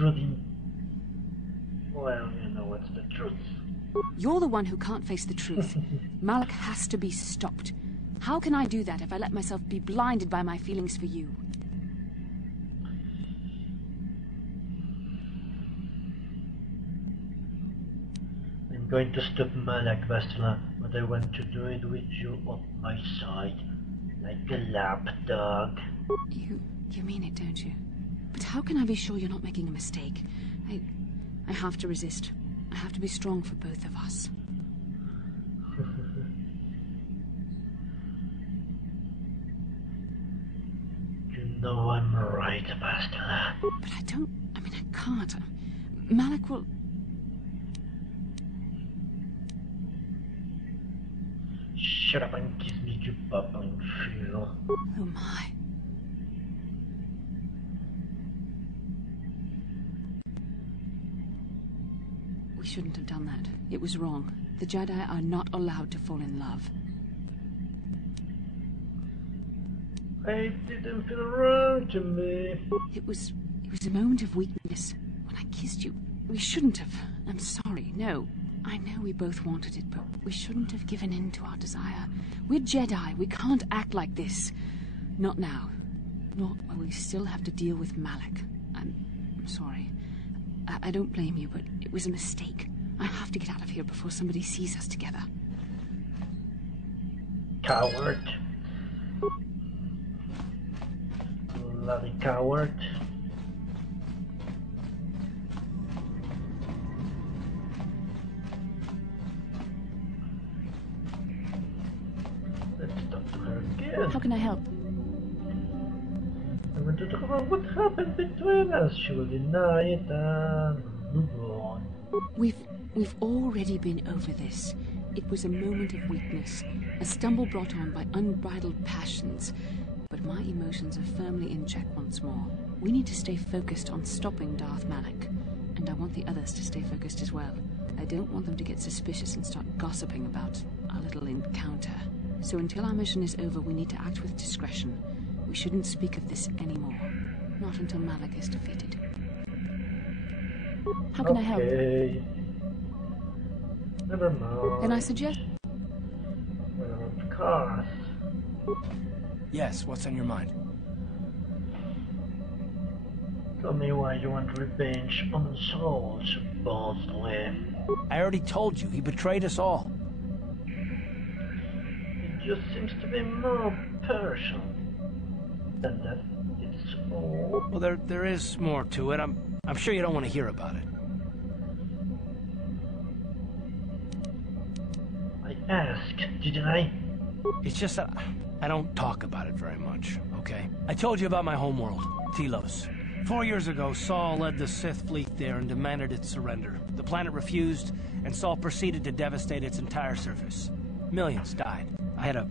truth in... Well, you know what's the truth. You're the one who can't face the truth. Malak has to be stopped. How can I do that if I let myself be blinded by my feelings for you? I'm going to stop Malak, Vastila, but I want to do it with you on my side. Like a lapdog. You mean it, don't you? But how can I be sure you're not making a mistake? I have to resist. I have to be strong for both of us. You know I'm right, Vastila. But I can't. Malak will... Shut up and kiss me, you bubbling fool. Oh my. We shouldn't have done that. It was wrong. The Jedi are not allowed to fall in love. I didn't feel wrong to me. It was a moment of weakness. When I kissed you, we shouldn't have. I'm sorry, no. I know we both wanted it, but we shouldn't have given in to our desire. We're Jedi. We can't act like this. Not now. Not while we still have to deal with Malak. I'm sorry. I don't blame you, but it was a mistake. I have to get out of here before somebody sees us together. Coward. Bloody coward. Let's talk to her again. How can I help? I want to talk about what happened between us. She will deny it and move on. We've already been over this. It was a moment of weakness, a stumble brought on by unbridled passions. But my emotions are firmly in check once more. We need to stay focused on stopping Darth Malak, and I want the others to stay focused as well. I don't want them to get suspicious and start gossiping about our little encounter. So until our mission is over, we need to act with discretion. We shouldn't speak of this anymore. Not until Malak is defeated. How can I help? Never mind. Then I suggest... Well, of course. Yes, what's on your mind? Tell me why you want revenge on Saul, supposedly. I already told you, he betrayed us all. It just seems to be more personal than that. It's all. Well, there is more to it. I'm sure you don't want to hear about it. I asked, didn't I? It's just that I don't talk about it very much, okay? I told you about my homeworld, Telos. 4 years ago, Saul led the Sith fleet there and demanded its surrender. The planet refused, and Saul proceeded to devastate its entire surface. Millions died. I had a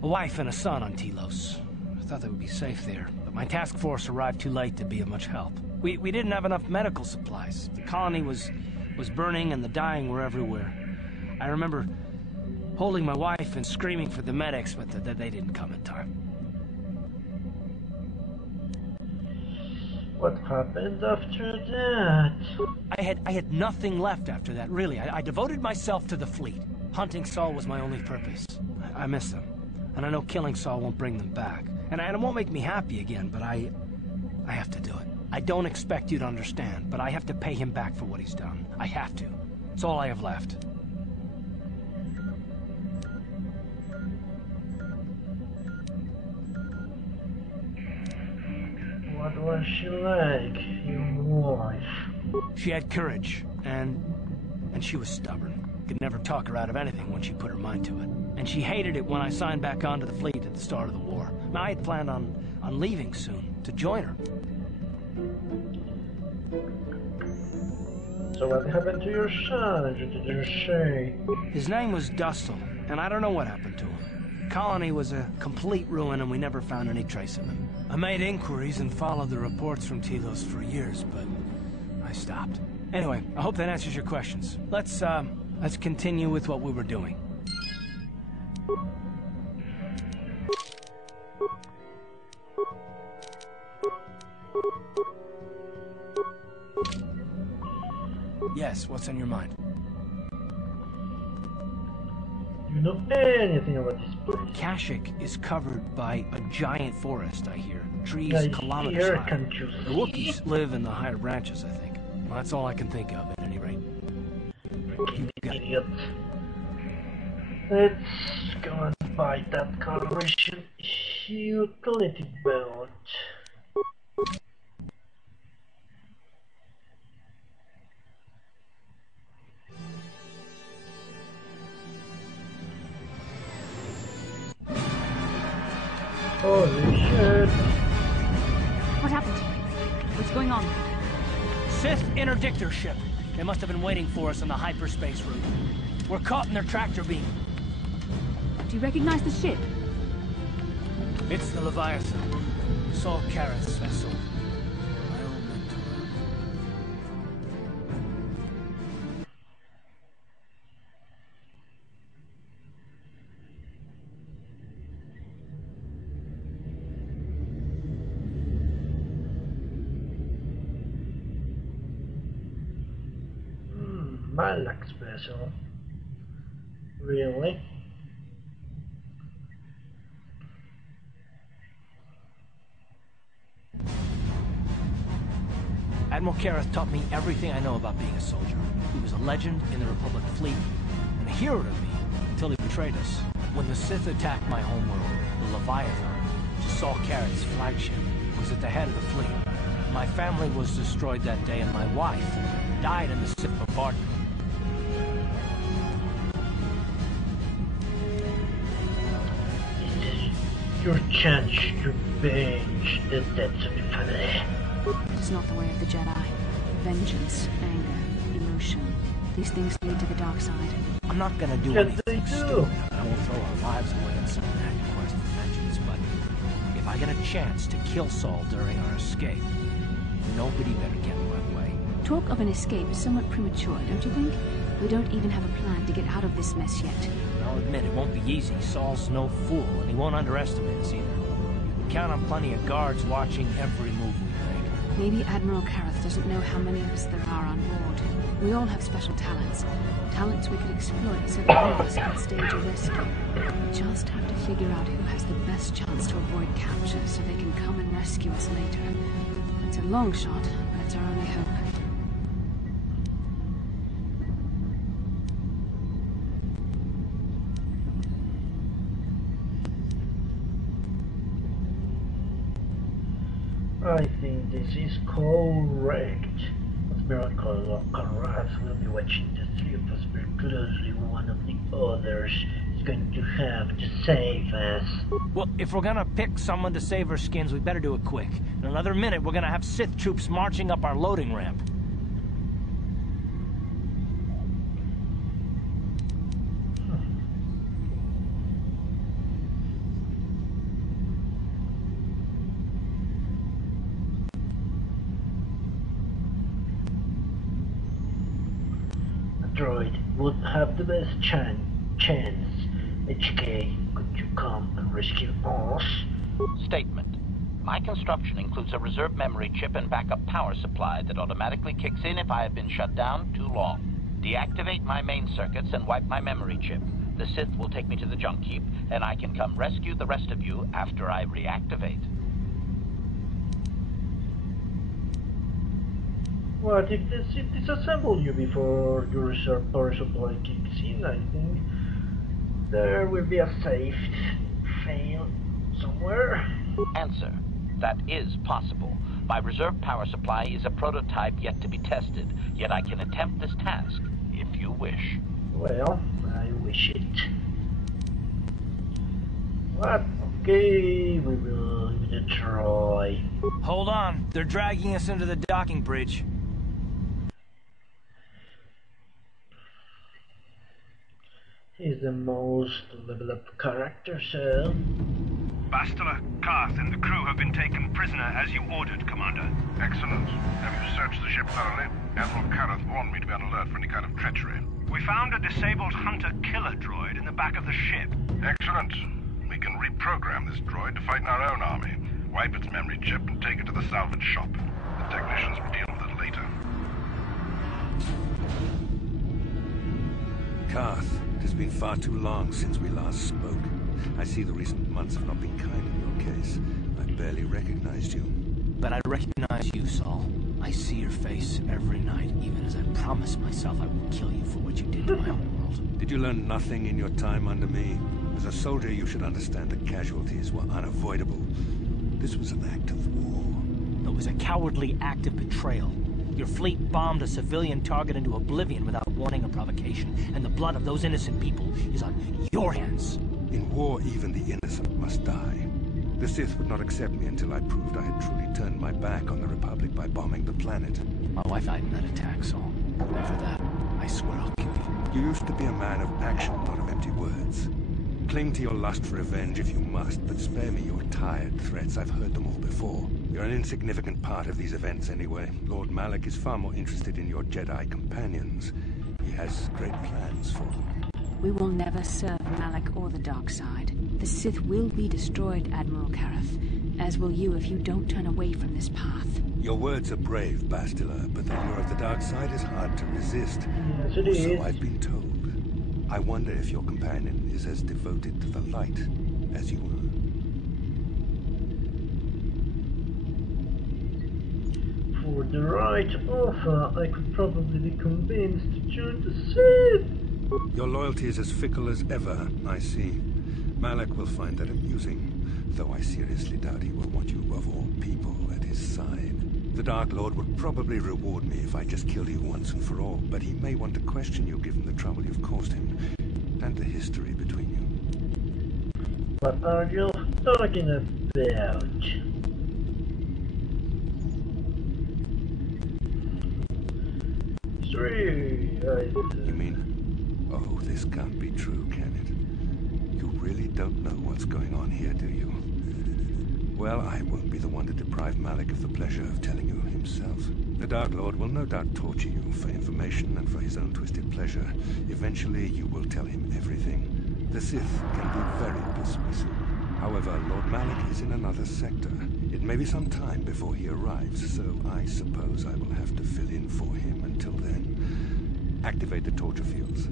wife and a son on Telos. I thought they would be safe there, but my task force arrived too late to be of much help. We didn't have enough medical supplies. The colony was burning and the dying were everywhere. I remember holding my wife and screaming for the medics, but they didn't come in time. What happened after that? I had nothing left after that, really. I devoted myself to the fleet. Hunting Saul was my only purpose. I miss them. And I know killing Saul won't bring them back. And it won't make me happy again, but I have to do it. I don't expect you to understand, but I have to pay him back for what he's done. I have to. It's all I have left. What was she like, your wife? She had courage, and she was stubborn. Could never talk her out of anything when she put her mind to it. And she hated it when I signed back onto the fleet at the start of the war. Now, I had planned on leaving soon, to join her. So what happened to your son? You didn't say. His name was Dussel, and I don't know what happened to him. The colony was a complete ruin, and we never found any trace of him. I made inquiries and followed the reports from Telos for years, but I stopped. Anyway, I hope that answers your questions. Let's continue with what we were doing. Yes, what's on your mind? Do you know anything about this place? Kashyyyk is covered by a giant forest, I hear. Trees I kilometers hear, high. can't you The see? Wookiees live in the higher branches, I think. Well, that's all I can think of, at any rate. Freaking idiot. Let's go and buy that corporation utility belt. Holy shit. What happened? What's going on? Sith interdictor ship. They must have been waiting for us on the hyperspace route. We're caught in their tractor beam. Do you recognize the ship? It's the Leviathan. Saul Karath's vessel. My old mentor. Malak special. Really? Admiral Karath taught me everything I know about being a soldier. He was a legend in the Republic fleet, and a hero to me until he betrayed us. When the Sith attacked my homeworld, the Leviathan, which is Saul Karath's flagship, was at the head of the fleet. My family was destroyed that day, and my wife died in the Sith bombardment. Your chance to avenge the deaths of your family. It is not the way of the Jedi. Vengeance, anger, emotion. These things lead to the dark side. I'm not gonna do Yes, anything they do. stupid. I won't throw our lives away on some mad quest for vengeance, but if I get a chance to kill Saul during our escape, nobody better get in my way. Talk of an escape is somewhat premature, don't you think? We don't even have a plan to get out of this mess yet. I'll admit it won't be easy. Saul's no fool, and he won't underestimate us either. You can count on plenty of guards watching every move we make. Maybe Admiral Karath doesn't know how many of us there are on board. We all have special talents. Talents we could exploit so that all of us can stage a rescue. We just have to figure out who has the best chance to avoid capture so they can come and rescue us later. It's a long shot, but it's our only hope. I think this is correct. Admiral Karath will be watching the three of us very closely. One of the others is going to have to save us. Well, if we're gonna pick someone to save our skins, we better do it quick. In another minute, we're gonna have Sith troops marching up our loading ramp. Droid would have the best chance. HK, could you come and rescue us? Statement. My construction includes a reserve memory chip and backup power supply that automatically kicks in if I have been shut down too long. Deactivate my main circuits and wipe my memory chip. The Sith will take me to the junk heap, and I can come rescue the rest of you after I reactivate. What if the Sith disassemble you before your reserve power supply kicks in? I think there will be a safe fail somewhere. Answer. That is possible. My reserve power supply is a prototype yet to be tested, yet I can attempt this task, if you wish. Well, I wish it. What? Okay, we will give it a try. Hold on, they're dragging us into the docking bridge. He's the most level up character, so... Bastila, Karth, and the crew have been taken prisoner as you ordered, Commander. Excellent. Have you searched the ship thoroughly? Admiral Karath warned me to be on alert for any kind of treachery. We found a disabled hunter-killer droid in the back of the ship. Excellent. We can reprogram this droid to fight in our own army, wipe its memory chip, and take it to the salvage shop. The technicians will deal with it later. Karth, it has been far too long since we last spoke. I see the recent months have not been kind in your case. I barely recognized you. But I recognize you, Saul. I see your face every night, even as I promise myself I will kill you for what you did to my homeworld. Did you learn nothing in your time under me? As a soldier, you should understand that casualties were unavoidable. This was an act of war. It was a cowardly act of betrayal. Your fleet bombed a civilian target into oblivion without warning or provocation, and the blood of those innocent people is on your hands. In war, even the innocent must die. The Sith would not accept me until I proved I had truly turned my back on the Republic by bombing the planet. My wife died in that attack, Saul. And for that, I swear I'll kill you. You used to be a man of action, not of empty words. Cling to your lust for revenge if you must, but spare me your tired threats. I've heard them all before. You're an insignificant part of these events anyway. Lord Malak is far more interested in your Jedi companions. He has great plans for them. We will never serve Malak or the dark side. The Sith will be destroyed, Admiral Kareth, as will you if you don't turn away from this path. Your words are brave, Bastila, but the lure of the dark side is hard to resist. Yes, it is. So I've been told. I wonder if your companion is as devoted to the light as you are. For the right offer, I could probably be convinced to join the Sith. Your loyalty is as fickle as ever, I see. Malak will find that amusing, though I seriously doubt he will want you of all people at his side. The Dark Lord would probably reward me if I just killed you once and for all, but he may want to question you given the trouble you've caused him, and the history between you. What are you talking about? You mean, oh, this can't be true, can it? You really don't know what's going on here, do you? Well, I won't be the one to deprive Malak of the pleasure of telling you himself. The Dark Lord will no doubt torture you for information and for his own twisted pleasure. Eventually, you will tell him everything. The Sith can be very persuasive. However, Lord Malak is in another sector. It may be some time before he arrives, so I suppose I will have to fill in for him until then. Activate the torture fields.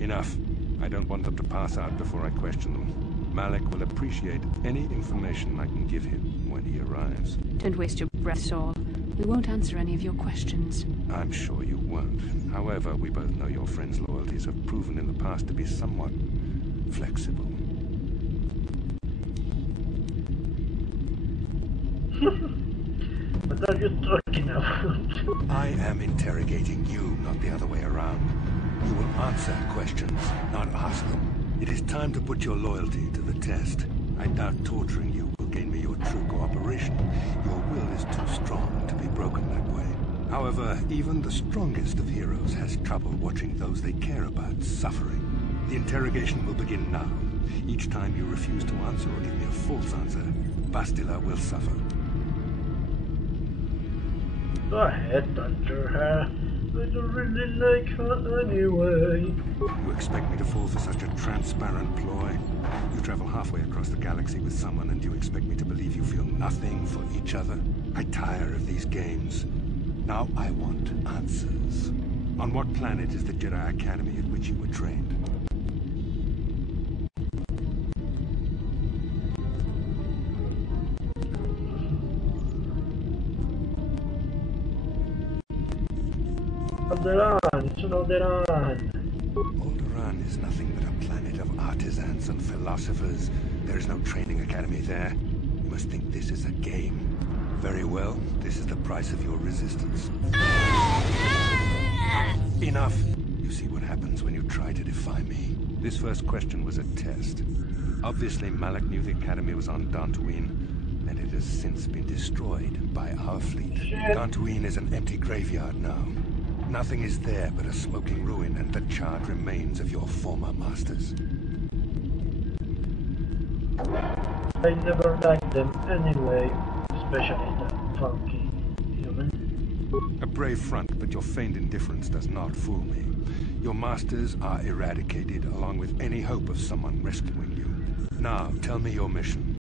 Enough. I don't want them to pass out before I question them. Malak will appreciate any information I can give him when he arrives. Don't waste your breath, Saul. We won't answer any of your questions. I'm sure you won't. However, we both know your friend's loyalties have proven in the past to be somewhat flexible. What are you talking about? I am interrogating you, not the other way around. You will answer questions, not ask them. It is time to put your loyalty to the test. I doubt torturing you will gain me your true cooperation. Your will is too strong to be broken that way. However, even the strongest of heroes has trouble watching those they care about suffering. The interrogation will begin now. Each time you refuse to answer or give me a false answer, Bastila will suffer. Go ahead, torture her. I don't really like her anyway. You expect me to fall for such a transparent ploy? You travel halfway across the galaxy with someone and you expect me to believe you feel nothing for each other? I tire of these games. Now I want answers. On what planet is the Jedi Academy at which you were trained? Alderaan, it's an Alderaan. Alderaan is nothing but a planet of artisans and philosophers. There is no training academy there. You must think this is a game. Very well, this is the price of your resistance. Enough! You see what happens when you try to defy me. This first question was a test. Obviously, Malak knew the academy was on Dantooine, and it has since been destroyed by our fleet. Dantooine is an empty graveyard now. Nothing is there but a smoking ruin and the charred remains of your former masters. I never liked them anyway, especially the funky human. A brave front, but your feigned indifference does not fool me. Your masters are eradicated along with any hope of someone rescuing you. Now, tell me your mission.